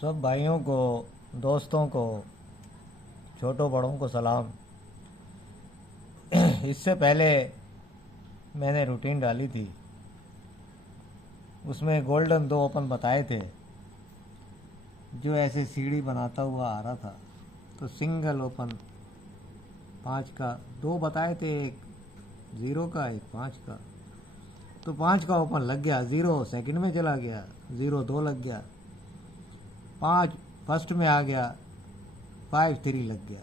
सब भाइयों को, दोस्तों को, छोटों बड़ों को सलाम। इससे पहले मैंने रूटीन डाली थी, उसमें गोल्डन 2 ओपन बताए थे। जो ऐसे सीढ़ी बनाता हुआ आ रहा था, तो सिंगल ओपन 5 का 2 बताए थे, एक 0 का एक 5 का। तो 5 का ओपन लग गया, 0 सेकंड में चला गया, 0 2 लग गया, 5 फर्स्ट में आ गया, 5 3 लग गया।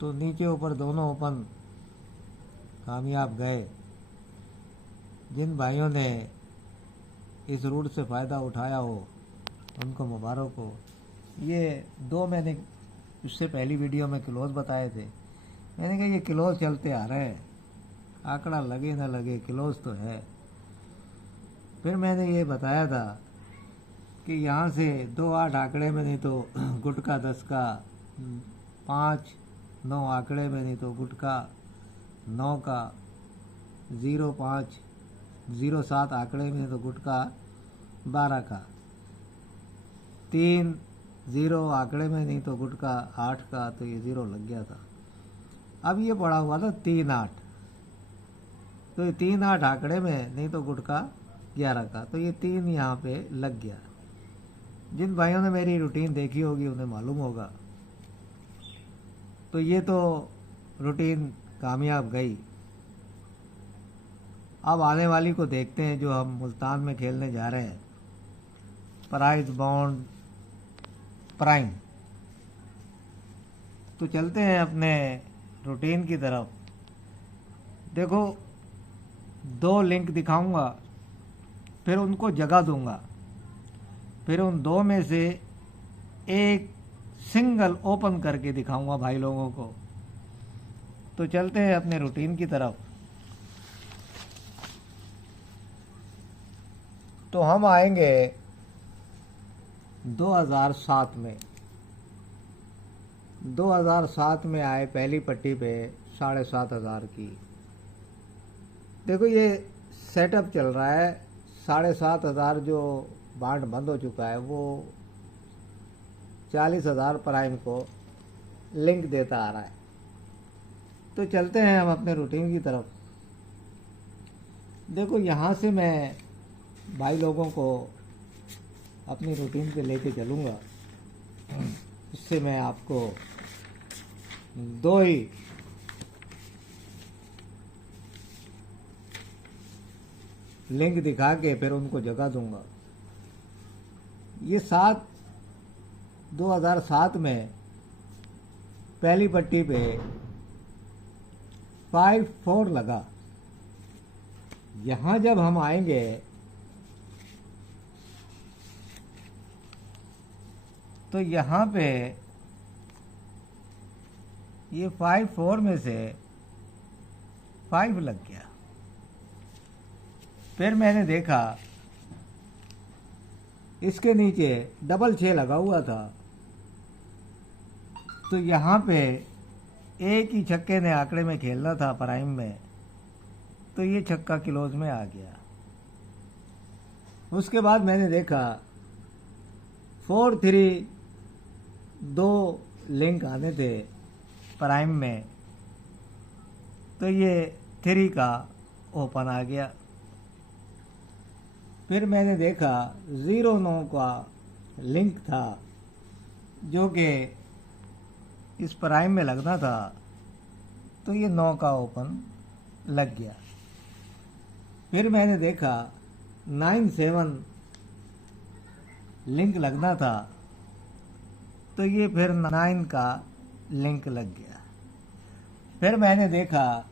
तो नीचे ऊपर दोनों ओपन कामयाब गए। जिन भाइयों ने इस रूट से फ़ायदा उठाया हो उनको मुबारक हो। ये 2 मैंने इससे पहली वीडियो में क्लोज बताए थे। मैंने कहा ये क्लोज चलते आ रहे हैं, आंकड़ा लगे ना लगे क्लोज तो है। फिर मैंने ये बताया था कि यहाँ से 2 8 आंकड़े में नहीं तो गुटका 10 का, 5 9 आंकड़े में नहीं तो गुटका 9 का, 0 5 0 7 आंकड़े में नहीं तो गुटका 12 का, 3 0 आंकड़े में नहीं तो गुटका 8 का। तो ये 0 लग गया था। अब ये पड़ा हुआ था 3 8, तो ये 3 8 आंकड़े में नहीं तो गुटका 11 का। तो ये 3 यहाँ पे लग गया। जिन भाइयों ने मेरी रूटीन देखी होगी उन्हें मालूम होगा। तो ये तो रूटीन कामयाब गई। अब आने वाली को देखते हैं, जो हम मुल्तान में खेलने जा रहे हैं, प्राइज बॉन्ड प्राइम। तो चलते हैं अपने रूटीन की तरफ। देखो 2 लिंक दिखाऊंगा, फिर उनको जगह दूंगा, फिर उन 2 में से एक सिंगल ओपन करके दिखाऊंगा भाई लोगों को। तो चलते हैं अपने रूटीन की तरफ। तो हम आएंगे 2007 में। 2007 में आए, पहली पट्टी पे 7,500 की। देखो ये सेटअप चल रहा है, 7,500 जो बांड बंद हो चुका है वो 40,000 प्राइम को लिंक देता आ रहा है। तो चलते हैं हम अपने रूटीन की तरफ। देखो यहाँ से मैं भाई लोगों को अपनी रूटीन पे लेके चलूँगा। इससे मैं आपको 2 ही लिंक दिखा के फिर उनको जगह दूंगा। ये 2007 में पहली पट्टी पे 5 4 लगा। यहाँ जब हम आएंगे तो यहाँ पे ये 5 4 में से 5 लग गया। फिर मैंने देखा इसके नीचे डबल 6 लगा हुआ था। तो यहाँ पे एक ही छक्के ने आंकड़े में खेलना था प्राइम में, तो ये छक्का क्लोज में आ गया। उसके बाद मैंने देखा 4 3 2 लिंक आने थे प्राइम में, तो ये 3 का ओपन आ गया। फिर मैंने देखा 0 9 का लिंक था जो कि इस प्राइम में लगना था, तो ये 9 का ओपन लग गया। फिर मैंने देखा 9 7 लिंक लगना था, तो ये फिर 9 का लिंक लग गया। फिर मैंने देखा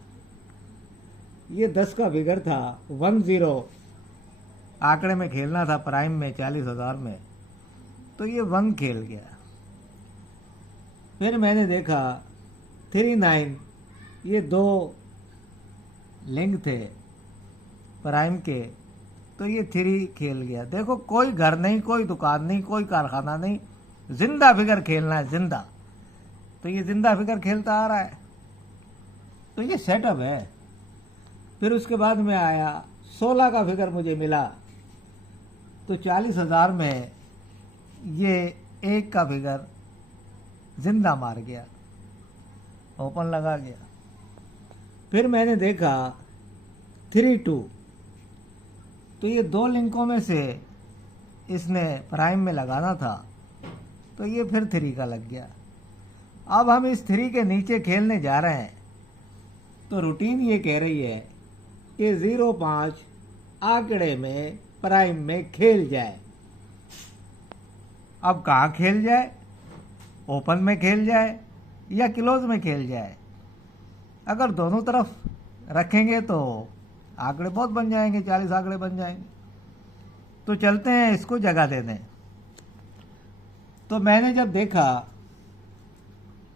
ये 10 का फिगर था, 1 0 आंकड़े में खेलना था प्राइम में 40,000 में, तो ये 1 खेल गया। फिर मैंने देखा 3 9, ये 2 लिंक थे प्राइम के, तो ये 3 खेल गया। देखो कोई घर नहीं, कोई दुकान नहीं, कोई कारखाना नहीं, जिंदा फिगर खेलना है, जिंदा। तो ये जिंदा फिगर खेलता आ रहा है, तो ये सेटअप है। फिर उसके बाद में आया 16 का फिगर मुझे मिला, तो 40,000 में ये 1 का फिगर जिंदा मार गया, ओपन लगा गया। फिर मैंने देखा 3-2, तो ये 2 लिंकों में से इसने प्राइम में लगाना था, तो ये फिर 3 का लग गया। अब हम इस 3 के नीचे खेलने जा रहे हैं, तो रूटीन ये कह रही है कि 0-5 आंकड़े में प्राइम में खेल जाए। अब कहाँ खेल जाए? ओपन में खेल जाए या क्लोज में खेल जाए? अगर दोनों तरफ रखेंगे तो आंकड़े बहुत बन जाएंगे, 40 आंकड़े बन जाएंगे। तो चलते हैं इसको जगह देने। तो मैंने जब देखा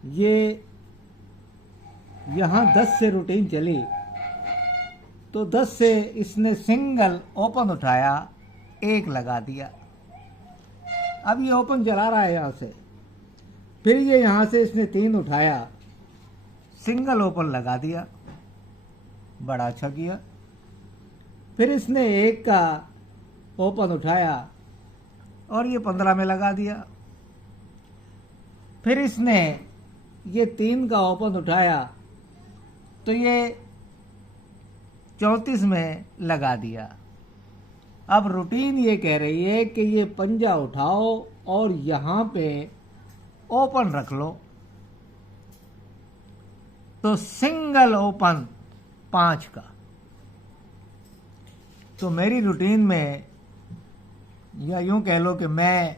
ये यहाँ 10 से रूटीन चली, तो 10 से इसने सिंगल ओपन उठाया, 1 लगा दिया। अब ये ओपन चला रहा है यहाँ से। फिर ये यहाँ से इसने 3 उठाया, सिंगल ओपन लगा दिया, बड़ा अच्छा किया। फिर इसने 1 का ओपन उठाया और ये 15 में लगा दिया। फिर इसने ये 3 का ओपन उठाया तो ये 34 में लगा दिया। अब रूटीन ये कह रही है कि ये पंजा उठाओ और यहाँ पे ओपन रख लो। तो सिंगल ओपन 5 का। तो मेरी रूटीन में, या यूं कह लो कि मैं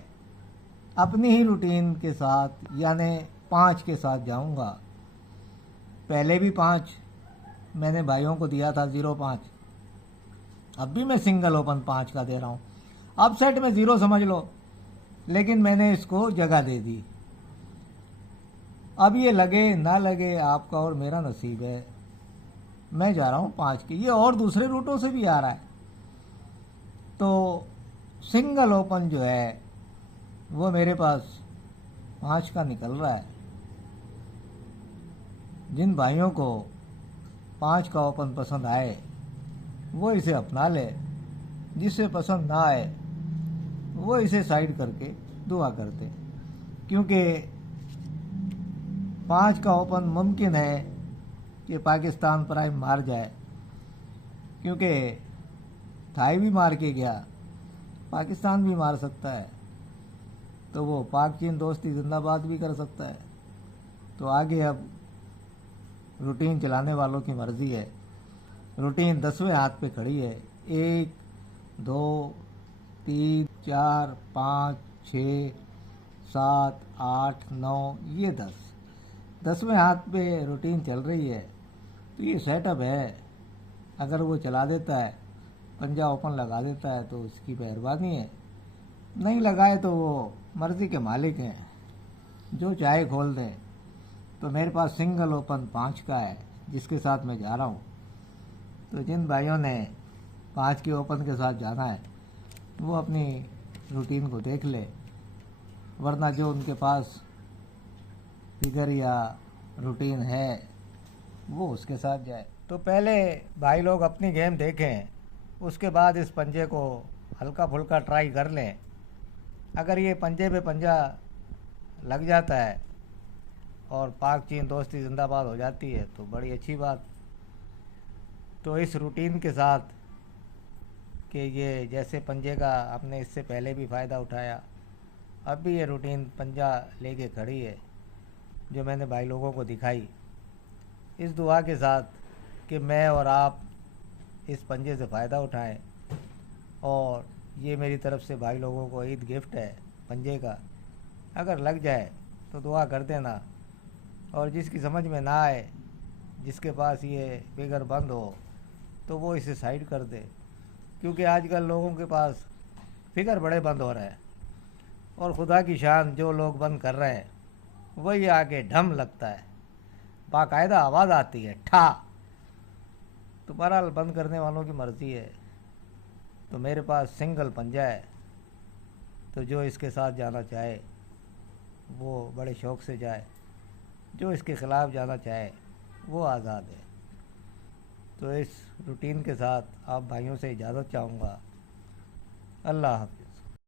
अपनी ही रूटीन के साथ यानी 5 के साथ जाऊंगा। पहले भी 5 मैंने भाइयों को दिया था, 0-5। अब भी मैं सिंगल ओपन 5 का दे रहा हूं। अब सेट में 0 समझ लो, लेकिन मैंने इसको जगह दे दी। अब ये लगे ना लगे आपका और मेरा नसीब है। मैं जा रहा हूं 5 की। ये और दूसरे रूटों से भी आ रहा है। तो सिंगल ओपन जो है वो मेरे पास 5 का निकल रहा है। जिन भाइयों को 5 का ओपन पसंद आए वो इसे अपना ले, जिसे पसंद ना आए वो इसे साइड करके दुआ करते, क्योंकि 5 का ओपन मुमकिन है कि पाकिस्तान प्राइम मार जाए, क्योंकि थाई भी मार के गया, पाकिस्तान भी मार सकता है, तो वो पाक चीन दोस्ती जिंदाबाद भी कर सकता है। तो आगे अब रूटीन चलाने वालों की मर्जी है। रूटीन 10वें हाथ पे खड़ी है। 1, 2, 3, 4, 5, 6, 7, 8, 9, ये 10वें हाथ पे रूटीन चल रही है। तो ये सेटअप है। अगर वो चला देता है, पंजा ओपन लगा देता है, तो उसकी मेहरबानी है। नहीं लगाए तो वो मर्जी के मालिक हैं, जो चाहे खोल दें। तो मेरे पास सिंगल ओपन 5 का है, जिसके साथ मैं जा रहा हूँ। तो जिन भाइयों ने 5 के ओपन के साथ जाना है वो अपनी रूटीन को देख ले, वरना जो उनके पास फिगर या रूटीन है वो उसके साथ जाए। तो पहले भाई लोग अपनी गेम देखें, उसके बाद इस पंजे को हल्का फुल्का ट्राई कर लें। अगर ये पंजे पे पंजा लग जाता है और पाक चीन दोस्ती जिंदाबाद हो जाती है तो बड़ी अच्छी बात। तो इस रूटीन के साथ कि ये जैसे पंजे का हमने इससे पहले भी फ़ायदा उठाया, अब भी ये रूटीन पंजा लेके खड़ी है जो मैंने भाई लोगों को दिखाई, इस दुआ के साथ कि मैं और आप इस पंजे से फ़ायदा उठाएं। और ये मेरी तरफ से भाई लोगों को ईद गिफ्ट है पंजे का। अगर लग जाए तो दुआ कर देना, और जिसकी समझ में ना आए, जिसके पास ये फिगर बंद हो, तो वो इसे साइड कर दे, क्योंकि आजकल लोगों के पास फिगर बड़े बंद हो रहे हैं और खुदा की शान जो लोग बंद कर रहे हैं वही आगे ढम लगता है, बाकायदा आवाज़ आती है ठा। तो बहरहाल बंद करने वालों की मर्ज़ी है। तो मेरे पास सिंगल पंजा है, तो जो इसके साथ जाना चाहे वो बड़े शौक़ से जाए, जो इसके ख़िलाफ़ जाना चाहे वो आज़ाद है। तो इस रूटीन के साथ आप भाइयों से इजाज़त चाहूँगा। अल्लाह हाफ़िज़।